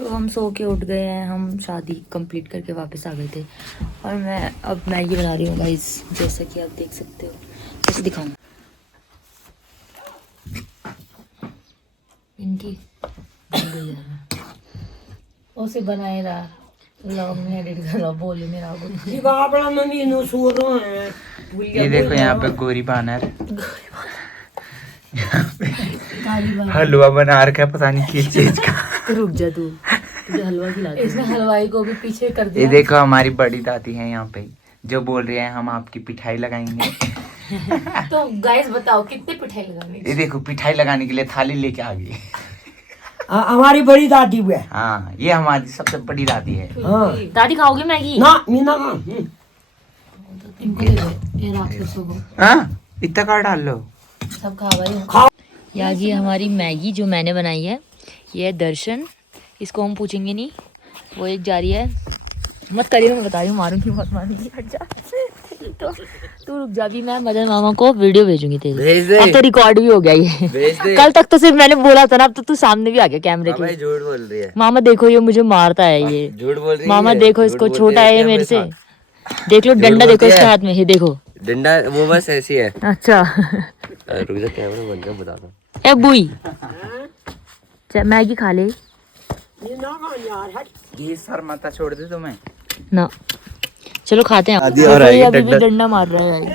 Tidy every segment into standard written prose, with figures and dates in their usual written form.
तो हम सो के उठ गए हैं, हम शादी कंप्लीट करके वापस आ गए थे और मैं अब मैगी बना रही हूँ गाइस, जैसा कि आप देख सकते हो। कैसे दिखाऊँ इनकी उसे बनाए रहा लोग ने एडिट करो बोले मेरा ये बाबड़ा मम्मी नो सो रहे हैं। ये देखो यहाँ पे गोरी बानर हलवा बना रखा है, पता नहीं किस चीज का। तो रुक जा तू, तुझे हलवा खिला दे। इसने हलवाई को भी पीछे कर दिया। ये देखो हमारी बड़ी दादी है यहाँ पे, जो बोल रही है हम आपकी पिठाई लगाएंगे। तो गाइस बताओ कितने पिठाई लगाने? ये देखो पिठाई लगाने के लिए थाली लेके आ गई। हमारी बड़ी दादी हुए। हाँ ये हमारी सबसे बड़ी दादी है। हाँ दादी खाओगे मैगी? ना मीना ना इनको दे दो ये राक्षसों को। हाँ इतना कर डाल लो। सब खा गए। यार ये हमारी मैगी जो मैंने बनाई है, ये है दर्शन, इसको हम पूछेंगे नहीं, वो एक जा रही है। मत करिए, मैं बता रही हूँ, मारूंगी बहुत, मारूंगी, हट जा। तो तू रुक जा, भी मैं मदन मामा को वीडियो भेजूंगी तेरी। अब तो रिकॉर्ड भी हो गया ये। कल तक तो सिर्फ मैंने बोला था ना, अब तो तू सामने भी आ गया कैमरे के। झूठ बोल रही है मामा देखो ये मुझे मारता है ये। झूठ बोल रही है मामा देखो इसको, छोटा है ये मेरे से। देख लो डंडा, देखो इसके हाथ में, ये देखो डंडा, वो बस ऐसी है। अच्छा रुक जा, कैमरा बंद कर, बता दो। ए बुई मैगी खा ले ये सर माता छोड़ दे तुम्हें ना। चलो खाते हैं। और ये अभी भी डंडा मार रहा है।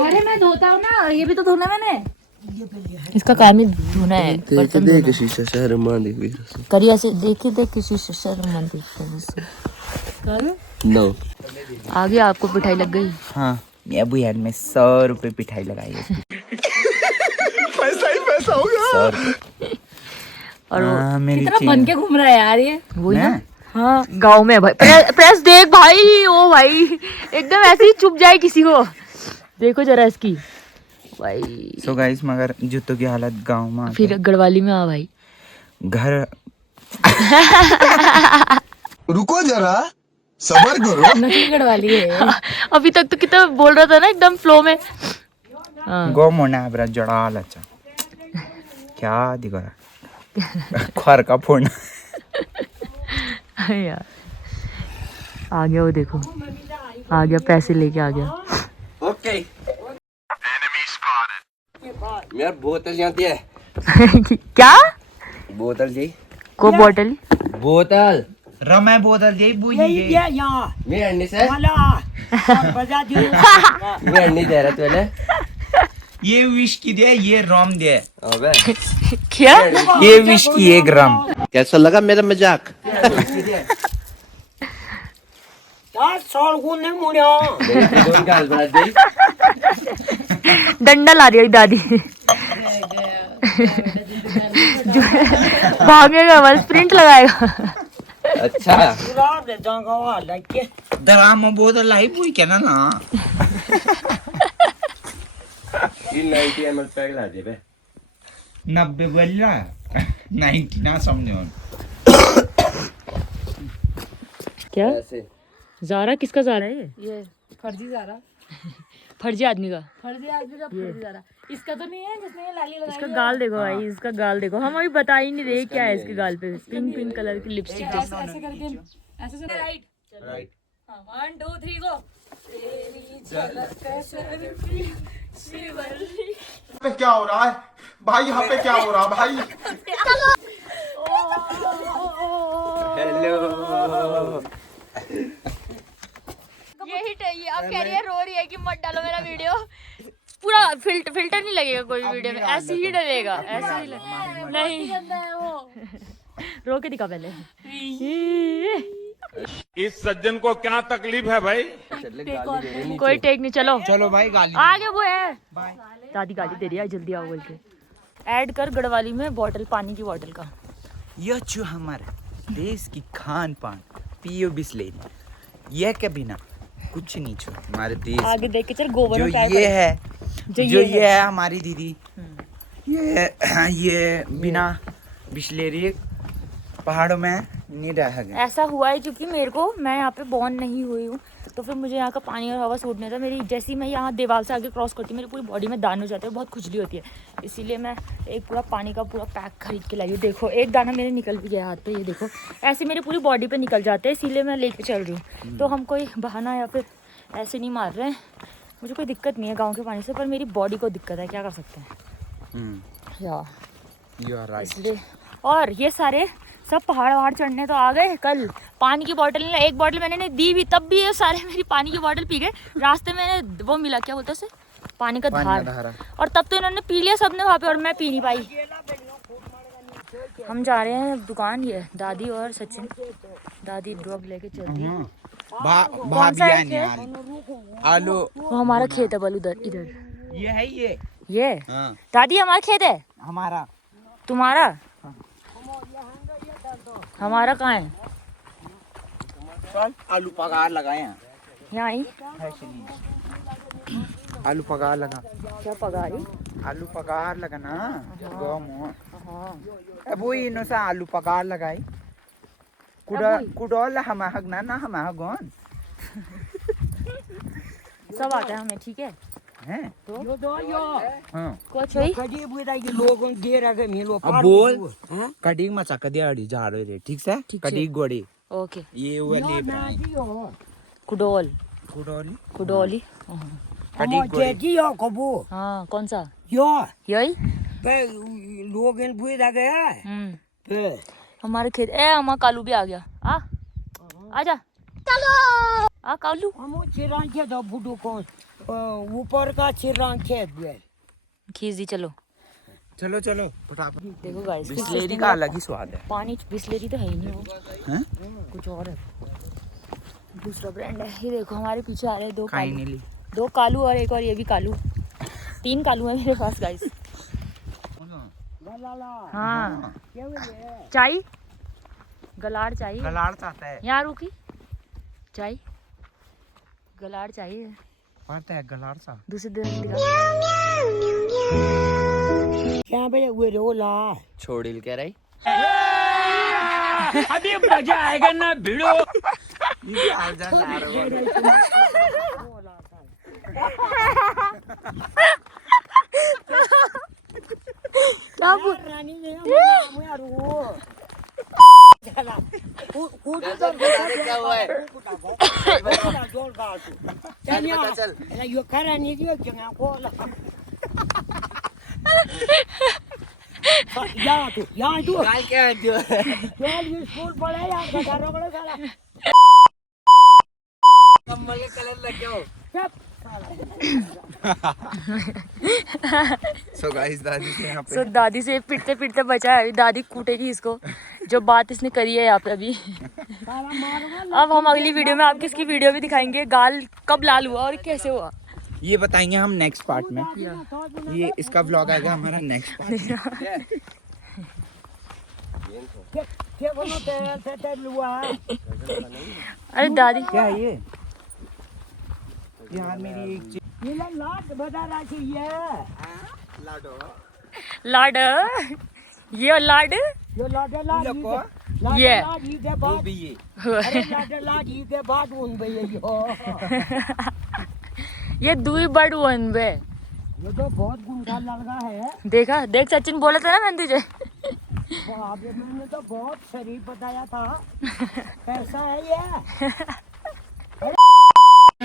अरे मैं धोता हूँ ना, ये भी तो धोना मैंने। इसका काम ही धोना है, बर्तन धोना। शीशा शर्मा देखी करिए ऐसे, देखे देख किसी शर्मा नो। आगे आपको पिठाई लग गई। हाँ ये बुयान में 100 रुपए पिठाई लगाई है। पैसा ही पैसा हो गया। और वो मेरी कितना बन के घूम रहा है यार ये। वही ना। हाँ गाँव में भाई प्रेस देख भाई, ओ भाई एकदम ऐसे ही चुप जाए किसी को। देखो जरा इसकी भाई। सो गाइस मगर जूतों की हालत गांव में फिर गढ़वाली में आ भाई। घर रुको जरा सबर करो। नकली गढ़वाली है। अभी तक तो कितना बोल रहा था ना एकदम फ्लो में। हाँ। गो मोना ब्रा जड़ा लचा क्या दिखा रहा खर का फोन। यार आ गया वो, देखो आ गया, पैसे लेके आ गया। ओके यार बोतल जानती है? क्या बोतल जी को बोतल बोतल रमै बोतल जी बुझी ये यहाँ मैं अन्नी से वाला बजा दियो। मैं अन्नी दे रहा तुझे। ये विस्की दे, ये रम दे। अबे क्या? ये विस्की 1 ग्राम। कैसा लगा मेरा मजाक? यार साल को नहीं मुड़िया। कौन गाल बना दे? डंडा ला रही है दादी। भागेगा बस, स्प्रिंट लगाएगा। अच्छा गुलाब दे जाऊंगा वहाँ लग के। दराम बोतल लाई बुई क्या ना ना। ये 90 ml पैक ला दे बे। 90 बोला 90 ना समझो। क्या ज़ारा? किसका ज़ारा है ये फर्जी ज़ारा। फर्जी आदमी का। फर्जी आदमी का फर्जी ज़ारा। इसका तो नहीं है जिसने ये लाली लगाई इसका है। गाल देखो भाई, इसका गाल देखो। हम अभी बता ही नहीं रहे क्या है इसके गाल पे। पिंक पिंक कलर की लिपस्टिक जैसा। ऐसे करके ऐसे से राइट राइट। हाँ 1 2 3 गो। तेरी झलक कैसे शिवली। क्या हो रहा है भाई? यहाँ पे क्या हो रहा है भाई? हेलो ये अब कह रही है, रो रही है कि मत डालो मेरा वीडियो। पूरा फिल्टर नहीं लगेगा कोई वीडियो में, ऐसे ही डलेगा, ऐसे ही नहीं। रो के दिखा पहले। इस सज्जन को क्या तकलीफ है भाई? कोई टेक नहीं। चलो चलो भाई गाली आगे वो है। दादी गाली दे रही है, जल्दी आओ बोल के। ऐड कर गढ़वाली में बॉटल, पानी की बॉटल का। यह जो हमारे देश की खान पान पियो बिस्लेरी, यह के बिना कुछ नहीं छो हमारे देश। आगे देख के चल, गोबर जो में पैर ये कर। है जो ये है हमारी दीदी, ये बिना बिस्लेरी पहाड़ों में नहीं रह गए। ऐसा हुआ है क्योंकि मेरे को, मैं यहाँ पे बॉर्न नहीं हुई हूँ, तो फिर मुझे यहाँ का पानी और हवा सूट नहीं था। मेरी जैसे ही मैं यहाँ दीवार से आगे क्रॉस करती हूँ मेरी पूरी बॉडी में दाने हो जाते हैं, बहुत खुजली होती है। इसीलिए मैं एक पूरा पानी का पूरा पैक खरीद के लाई हूँ। देखो एक दाना मेरे निकल भी गया हाथ पे, ये देखो ऐसे मेरी पूरी बॉडी पे निकल जाते हैं, इसीलिए मैं लेके चल रही हूँ। तो हम कोई बहाना या फिर ऐसे नहीं मार रहे हैं। मुझे कोई दिक्कत नहीं है गाँव के पानी से, पर मेरी बॉडी को दिक्कत है, क्या कर सकते हैं या इसलिए। और ये सारे सब पहाड़ वहाड़ चढ़ने तो आ गए। कल पानी की बोतल एक बोतल मैंने नहीं दी भी, तब भी ये सारे मेरी पानी की बोतल पी गए। रास्ते में वो मिला, क्या बोलते उसे, पानी का धार, और तब तो इन्होंने पी लिया सबने वहाँ पे, और मैं पी नहीं पाई। हम जा रहे हैं दुकान, ये दादी और सचिन, दादी ड्रॉग लेके चल रही है। कौन सा है खेत? आलू, वो हमारा खेत है बल उधर, इधर ये है ये दादी हमारा खेत है। हमारा, तुम्हारा? हमारा कहाँ है? आलू पगार लगाए हैं यहाँ ही। आलू पगार लगा, क्या पगारी? आलू पगार लगाना गम हाँ अब वही नो सा आलू पगार लगाई कुडोल हमाहग ना हमाहग गन सब आता है हमें, ठीक है। हैं यो दो यो हां कुछ हुई? कजी बुदा ये लोग दे रहे मिलो अब बोल कटिंग मचा क दियाड़ी जा रहे रे, ठीक से ठीक से। कटिंग गोड़ी ओके। ये वाली कुडोल, कुडोली कुडोली। कटिंग गोड़ी जेजी यो कबू हाँ कौन सा? यो यही। पे लोग इन बुदा गया पे हमारे खेत हमारा कालू भी आ गया। आजा आ कालू। हम चिरांग के दो बुडू को ऊपर का चिरांग खेत है। खींच दी, चलो चलो चलो फटाफट। देखो गाइस, बिस्लेरी का अलग ही स्वाद है। पानी बिस्लेरी तो है ही नहीं वो, हैं कुछ और है, दूसरा ब्रांड है। ये देखो हमारे पीछे आ रहे हैं फाइनली दो कालू और एक और ये भी कालू। 3 कालू है मेरे पास गाइस। हाँ चाय गलाड़ चाहिए, गलाड़ चाहता है, यहाँ रुकी चाय गलाड़ चाहिए। पता है गलाड़ सा दूसरे दिन दिखा। क्या बे वो रोला छोड़िल कह रही अभी मजा आएगा ना भिड़ो। ये हाल जा ला रहा क्या बोल रानी ने मैं रो चला कूद तो क्या हुआ है जोर का चल यो करा नहीं दियो जंगा को यहाँ तू काल क्या है जो चल ये स्कूल पढ़े यार घरों बड़े साला कम्बल के कलर लग गया हो। चुप सो गाइस दादी से यहाँ पे दादी से पिटते पिटते बचा है, दादी कूटेगी इसको, जो बात इसने करी है यहाँ पे अभी। अब हम अगली वीडियो में आपकी इसकी वीडियो भी दिखाएंगे, गाल कब लाल हुआ और कैसे हुआ ये बताएंगे हम नेक्स्ट पार्ट में। ये इसका व्लॉग आएगा हमारा नेक्स्ट पार्ट में। क्या बोलो ते लुआ अरे दादी क्या है ये यार मेरी एक चीज ये लाड बता रहा थी ये लाड, ये लाड, जो लाड ये के वो बाद भी ये अरे लाड के बाद उन भैया यो ये दुई बड़ वन बे। ये तो बहुत गुंडा लड़का है। देखा देख सचिन बोला था ना मैंने तुझे। बाप रे मैंने तो बहुत शरीफ बताया था। कैसा है ये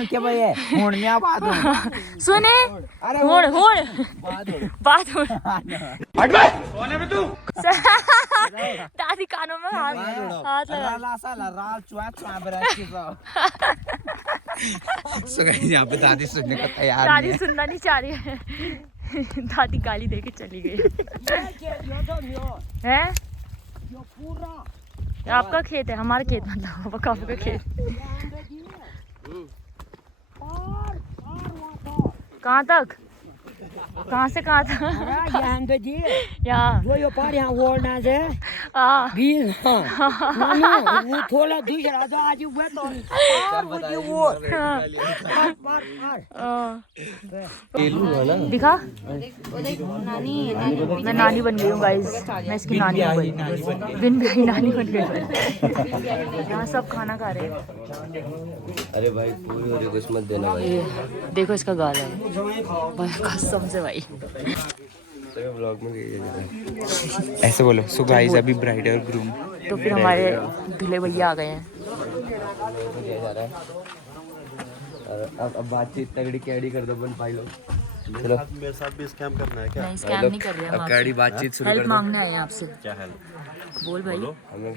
क्या भाई है होड़ में बात हो सुने अरे होड़ होड़ बात होड़ कौन है बे तू? दादी कानों में हाथ लगा। ला साला राल चुआ चुआ बरस के सो गाइस यहाँ पे दादी सुनने का तैयार दादी नहीं है। सुनना नहीं चाह रही है। दादी गाली देके चली गई है। यो पूरा ये आपका खेत है, हमारा खेत मतलब पका का खेत। और वहाँ कहाँ तक? कहाँ से कहाँ था? यहाँ पे जी यहाँ जो यो पार यहाँ वोड़ना से हाँ बीस हाँ वो थोड़ा दूसरा तो आज वो तो और वो दिखा मैं नानी बन गई हूँ गाइस, मैं इसकी नानी बन गई, बिन भाई नानी बन गई। यहाँ सब खाना खा रहे हैं। अरे भाई पूरी और कुछ मत देना भाई। ये देखो इसका गाल है भाई, कसम से भाई। तो ब्लॉग में ऐसे बोलो। सो गाइस अभी ब्राइड और ग्रूम तो फिर हमारे दूल्हे भैया आ गए हैं। जा रहा है और अब बातचीत तगड़ी कैडी कर दो अपन भाई लोग। चलो मेरे साथ भी स्कैम करना है क्या? नहीं स्कैम नहीं कर रहे हैं, अब कैडी बातचीत शुरू कर हेल्प दो। मांगने आए हैं आपसे। क्या हेल्प? बोल भाई। हमें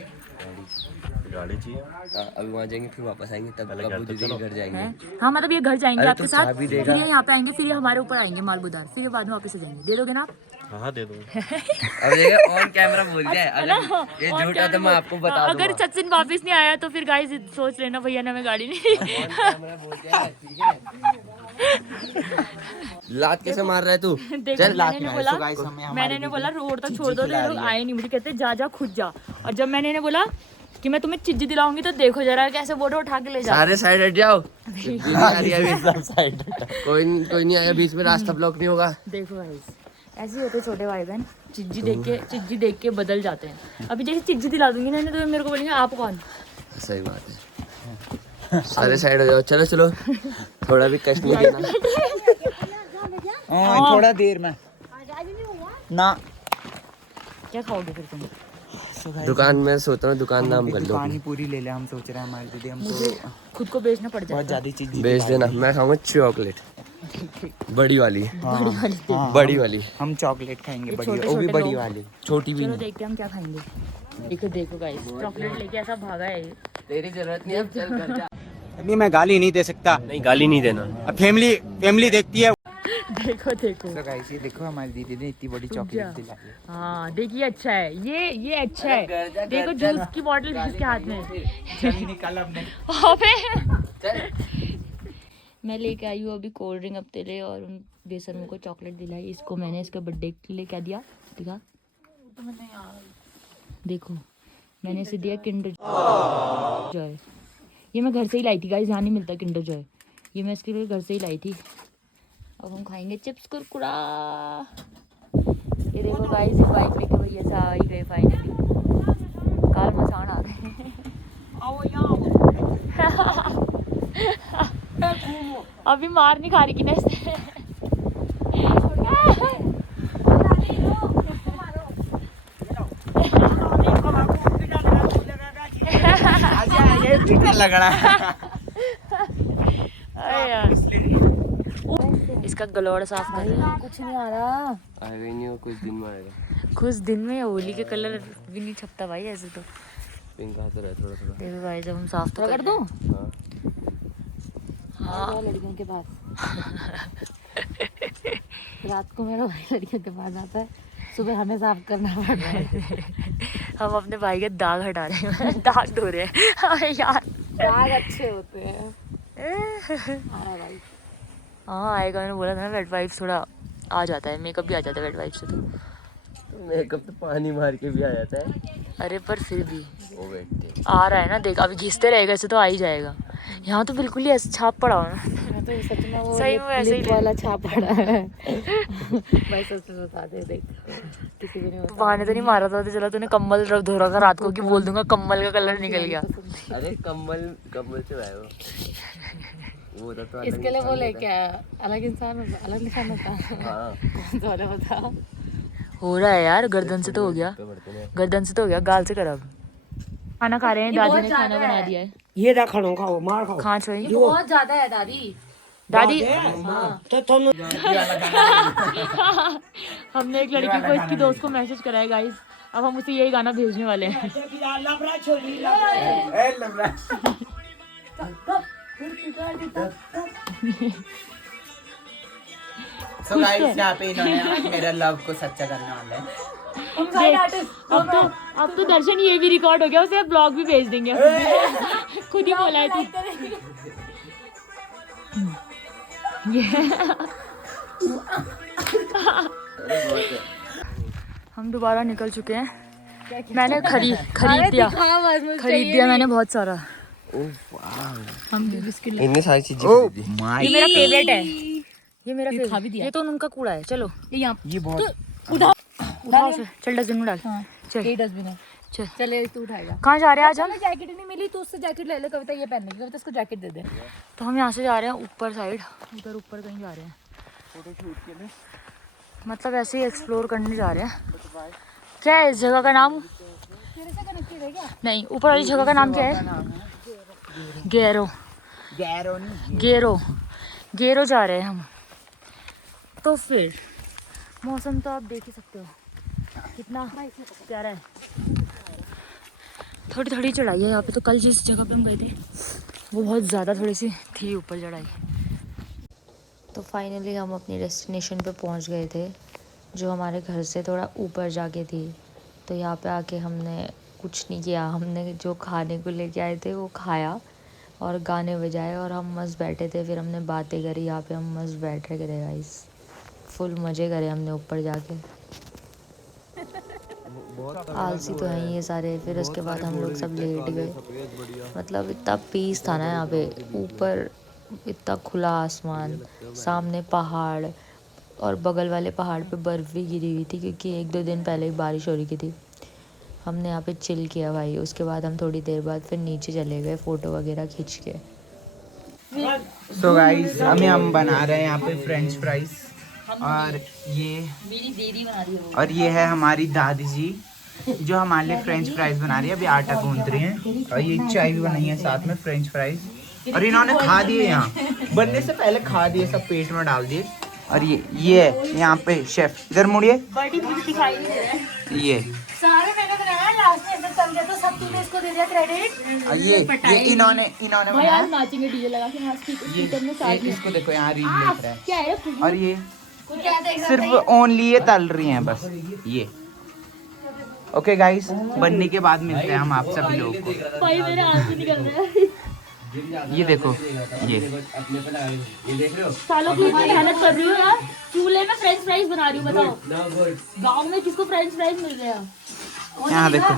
गाड़ी चाहिए। अभी वहाँ जाएंगे फिर वापस आएंगे तब कब दीदी के घर जाएंगे। हैं? हाँ मतलब ये घर जाएंगे अरे आपके तो साथ, चाबी फिर देगा। ये यहाँ पे आएंगे, फिर ये हमारे ऊपर आएंगे मालबुदार, फिर ये बाद में वापस आ जाएंगे। दे दोगे ना आप? हाँ दे दूँगा। अब देखिए ऑन कैमरा बोल दिया है, अगर ये झूठा तो मैं आपको बता दूंगा। अगर सचिन वापस नहीं आया तो फिर गाइस सोच लेना भैया ने हमें गाड़ी नहीं। कैमरा बोल दिया है, ठीक है। लात कैसे मार रहा है तू? देखो चल मैंने इन्हें बोला रोड तक छोड़ दो, ये लोग आए नहीं, मुझे कहते जा जा खुद जा। और जब मैंने इन्हें बोला कि मैं तुम्हें चिज्जी दिलाऊंगी तो देखो जरा कैसे बोटो उठा के ले जा। सारे साइड हट जाओ। कोई नहीं आया बीच में, रास्ता ब्लॉक नहीं होगा। देखो गाइस ऐसे ही होते छोटे भाई बहन, चिज्जी देख के बदल जाते हैं। अभी जैसे चिज्जी दिला दूंगी ना तो मेरे को बोलेंगे आप कौन? सही बात है। सारे साइड हो जाओ। चलो चलो, थोड़ा भी कष्ट नहीं देना। थोड़ा देर में ना। क्या खाओगे फिर तुम? दुकान में सोच रहा हूँ दुकान नाम कर लो। पानी पूरी ले ले। हम सोच रहे हैं हमारी दीदी हमको खुद को बेचना पड़ जाएगा। बहुत ज्यादा चीज बेच देना। मैं खाऊंगा चॉकलेट, बड़ी वाली। बड़ी वाली। हम चॉकलेट खाएंगे बड़ी, छोटे वो भी छोटे बड़ी लोग। वाली, छोटी भी चलो नहीं। देखते हैं हम क्या खाएंगे। देखो देखो गाइस चॉकलेट लेके ऐसा भागा है ये। तेरी जरूरत नहीं है, अब चल कर जा। नहीं मैं गाली नहीं दे सकता। नहीं गाली नहीं देना। अब फैमिली देखती है। देखो देखो तो गाइस ये देखो हमारी दीदी ने इतनी बड़ी चॉकलेट दिलाई है। हाँ देखिए अच्छा है ये अच्छा है। देखो जूस की बोतल इसके हाथ में। निकाल अपने। अबे मैं लेके आई हूँ अभी कोल्ड ड्रिंक अब तेरे और उन बेसनों को चॉकलेट दिलाई। इसको मैंने इसके बर्थडे के लिए क्या दिया दिखा। देखो मैंने इसे दिया किंडर जॉय। ये मैं घर से ही लाई थी गाइस, यहाँ नहीं मिलता किंडर जॉय। ये मैं इसके लिए घर से ही लाई थी। अब हम खाएंगे चिप्स कुरकुरा। ये देखो गाइस ये बाइक लेके भैया से आ ही गए फाइनली। काल मसान आ गए। अभी मार नहीं खा रही कि इससे। लगना इसका गलोड़ साफ कर रहे हैं। कुछ नहीं आ रहा। आएगा ही नहीं, वो कुछ दिन में आएगा। कुछ दिन में होली के कलर भी नहीं छपता भाई ऐसे तो। पिंक आता रहा थोड़ा थोड़ा। देखो भाई जब हम साफ तो कर दूं। हाँ लड़कियों के पास रात को मेरा भाई लड़कियों के पास आता है, सुबह हमें साफ करना पड़ रहा है। हम अपने भाई के दाग हटा रहे हैं, दाग धो रहे हैं। हाँ यार दाग अच्छे होते हैं। हाँ भाई हाँ आएगा, मैंने बोला था ना वेट वाइप थोड़ा आ जाता है, मेकअप भी आ जाता है वेट वाइप से तो। मेकअप तो पानी मार के भी आ जाता है। अरे पर फिर भी वो बैठते आ रहा है ना, देख अभी घिसते रहेगा ऐसे तो आ ही जाएगा। यहाँ तो बिल्कुल ही ऐसे छाप पड़ा हो ना। मैं तो सच में वो सही में ऐसे ही लिप वाला छाप पड़ा है। भाई सच में बता दे, देख किसी भी नहीं बहाने तो नहीं मारा था, तो चला तूने कम्बल रख धो रखा रात को कि बोल दूंगा कम्बल का कलर निकल गया। अरे कम्बल से आया वो तो इसके लिए बोले क्या अलग इंसान होता, अलग निशान होता। हाँ तो बताओ हो रहा है यार, गर्दन से तो हो गया, गर्दन से तो हो गया, गाल से कर। अब खाना खा रहे हैं, दादी ने खाना बना दिया है। ये दा खानो खाओ, मार खाओ। खाँच हुई बहुत ज्यादा है दादी। दादी। तो तुम हमने एक लड़की को इसकी दोस्त को मैसेज करा है गाइस, अब हम उसे यही गाना भेजने वाले हैं। सो गाइस यहाँ पे इन्होंने आज मेरा लव को सच्चा करने वाला है। अब तो दर्शन ये भी रिकॉर्ड हो गया, उसे ब्लॉग भी भेज देंगे। खुद ही बोला है तू। हम दोबारा निकल चुके हैं। मैंने खरीद दिया मैंने बहुत सारा। हम भी बिस्किट इतनी सारी चीजें ओह खरीदी। माय, ये मेरा फेवरेट है, ये मेरा फेवरेट। ये तो उनका कूड़ा है। चलो ये बहुत उठाओ से, चल डस्टबिन में डाल। चल ये डस्टबिन है, चल चले तू उठाएगा। कहाँ जा रहे हैं आज हम? जैकेट नहीं मिली तो उससे जैकेट ले ले। कविता ये पहनने की, कविता इसको जैकेट दे दे। तो हम यहाँ से जा रहे हैं ऊपर साइड, उधर ऊपर कहीं जा रहे हैं, मतलब ऐसे ही एक्सप्लोर करने जा रहे हैं। क्या है इस जगह का नाम? नहीं, ऊपर वाली जगह का नाम क्या है? गेरो गेरो जा रहे हैं हम। तो फिर मौसम तो आप देख ही सकते हो कितना प्यारा है। थोड़ी थोड़ी चढ़ाई है यहाँ पे। तो कल जिस जगह पे हम गए थे वो बहुत ज़्यादा थोड़ी सी थी ऊपर चढ़ाई। तो फाइनली हम अपनी डेस्टिनेशन पे पहुँच गए थे, जो हमारे घर से थोड़ा ऊपर जाके थी। तो यहाँ पे आके हमने कुछ नहीं किया, हमने जो खाने को लेके आए थे वो खाया और गाने बजाए और हम मस्त बैठे थे। फिर हमने बातें करी, यहाँ पे हम मस्त बैठ रहे थे गाइस, फुल मज़े करे हमने ऊपर जाके। आलसी तो हैं ये सारे। फिर उसके बाद हम लोग सब लेट गए। मतलब इतना पीस था ना यहाँ पे, ऊपर इतना खुला आसमान, सामने पहाड़ और बगल वाले पहाड़ पे बर्फ़ भी गिरी हुई थी क्योंकि 1-2 दिन पहले ही बारिश हो रही थी। हमने यहाँ पे चिल किया भाई। उसके बाद हम थोड़ी देर बाद फिर नीचे चले गए फ़ोटो वगैरह खींच के। सो गाइस हमें हम बना रहे हैं यहाँ पे फ्रेंच फ्राइज, और ये मेरी दीदी बना रही है और ये है हमारी दादी जी जो हमारे लिए फ्रेंच फ्राइज बना रही है। अभी आटा गूंद रही हैं और ये चाय भी बनाई है साथ में, फ्रेंच फ्राइज। और इन्होंने खा दिए, यहाँ बनने से पहले खा दिए, सब पेट में डाल दिए। और ये है यहाँ पे शेफ, इधर मुड़िए। ये सारे मैंने बनाया, लास्ट में ऐसा चल गया तो सब तूने इसको दे दिया क्रेडिट। और ये इन्होंने भाई आज नाचेंगे डीजे लगा के। हाँ, स्पीकर में साथ में। इसको देखो यहाँ रील देख रहा है। क्या है? और ये सिर्फ ओनली ये तल रही हैं बस ये। ओके गाइस, बनने के बाद मिलते हैं हम आप सभी लोगों को। भाई मेरे आंसू निकल रहे हैं। ये देखो, ये सालों की इतनी मेहनत कर रही हूँ यार, चूल्हे में फ्रेंच फ्राइज बना रही हूँ। बताओ गांव में किसको फ्रेंच फ्राइज मिल गया? यहाँ देखो,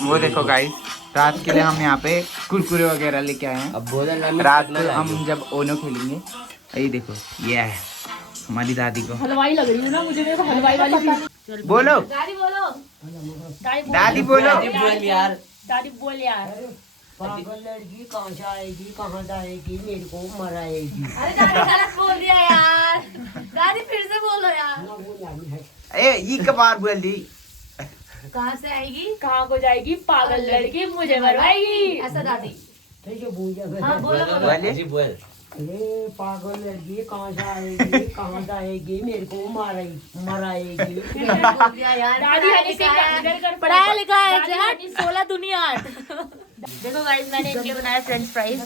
वो देखो गाइस, रात के लिए हम यहाँ पे कुरकुरे वगैरह लेके आए हैं। अब भोजन रात को हम जब ओनो खेलेंगे। ये देखो, ये है हमारी दादी को। हलवाई लग रही हूँ ना मुझे, मेरे को हलवाई वाली भी। बोलो दादी बोलो, दादी बोलो। यार दादी बोल यार। पागल लड़की कहाँ से आएगी, कहाँ जाएगी, मेरे को मराएगी। अरे दादी गलत बोल दिया यार, दादी फिर से बोलो यार। ए ये कबार बोल दी। कहाँ से आएगी, कहाँ को जाएगी पागल लड़की, मुझे मरवाएगी। ऐसा दादी। ठीक है, भूजा हाँ बोलो बोलो। बोले अरे पागल लड़की कहाँ से आएगी, कहाँ जाएगी, मेरे को मराएगी। बोल दिया यार, दादी हनी सिंह पढ़ाया लिखा है दादी हनी 16 दुनिया 8। देखो गाइस, मैंने इनके लिए बनाया फ्रेंच फ्राइज।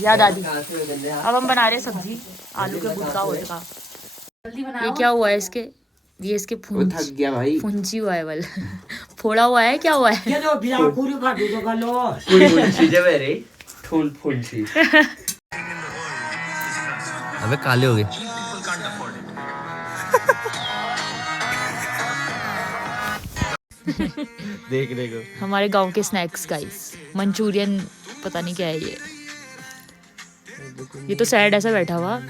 या दादी, अब हम बना रहे हैं सब्जी, आलू के गुटका का। ये क्या हुआ है इसके? ये इसके थक गया भाई। फुंची हुआ है बल फोड़ा हुआ है, क्या हुआ है? पूरी चीजें मेरे ठूल फुंसी। अबे काले हो गए। देख देखो हमारे गांव के स्नैक्स गाइस, मंचूरियन, पता नहीं क्या है ये तो सैड ऐसा बैठा हुआ।